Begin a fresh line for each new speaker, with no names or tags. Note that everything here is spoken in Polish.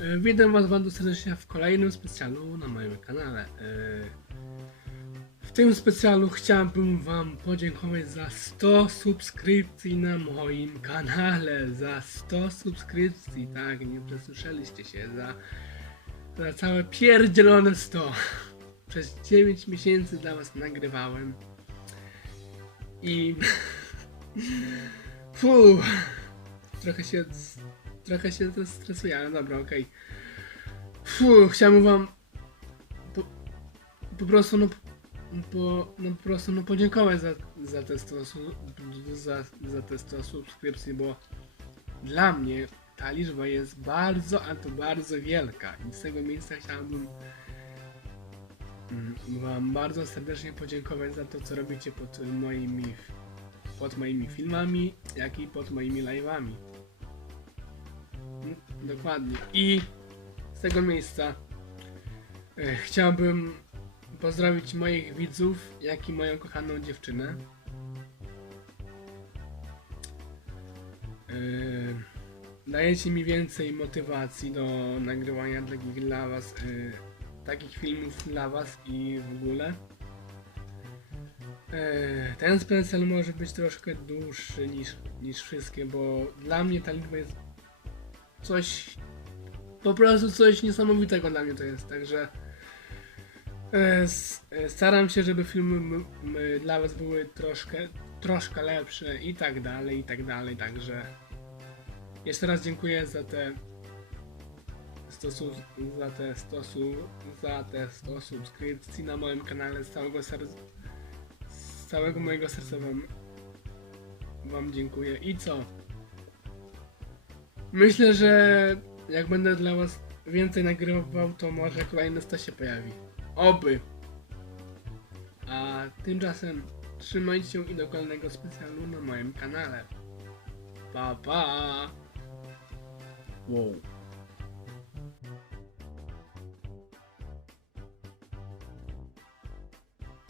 E, Witam was bardzo serdecznie w kolejnym specjalu na moim kanale. E, W tym specjalu chciałbym wam podziękować za 100 subskrypcji na moim kanale. Za 100 subskrypcji, tak, nie przesłyszeliście się. Za, za całe pierdzielone 100. Przez 9 miesięcy dla was nagrywałem. I... Fuh, trochę się trochę się stresuję, ale dobra, okej. Fu, chciałbym wam po, po prostu no, po, no po prostu no podziękować za, za te 100 su- za, za te 100 subskrypcji, bo dla mnie ta liczba jest bardzo, a to bardzo wielka i z tego miejsca chciałbym mm, wam bardzo serdecznie podziękować za to, co robicie pod moimi pod moimi filmami, jak i pod moimi live'ami. Dokładnie. I z tego miejsca e, chciałbym pozdrowić moich widzów, jak i moją kochaną dziewczynę. E, dajecie mi więcej motywacji do nagrywania takich dla was, e, takich filmów dla was i w ogóle. E, Ten specjal może być troszkę dłuższy niż, niż wszystkie, bo dla mnie ta liczba jest coś. Po prostu coś niesamowitego dla mnie to jest, także. e, Staram się, żeby filmy dla Was były troszkę, troszkę lepsze i tak dalej, i tak dalej, także. Jeszcze raz dziękuję za te 100 sub, za te 100 sub, za te 100 subskrypcji na moim kanale z całego serca z całego mojego serca wam, wam dziękuję. I co? Myślę, że jak będę dla was więcej nagrywał, to może kolejny 100 się pojawi. Oby! A tymczasem trzymajcie się i do kolejnego specjalu na moim kanale. Pa pa! Wow.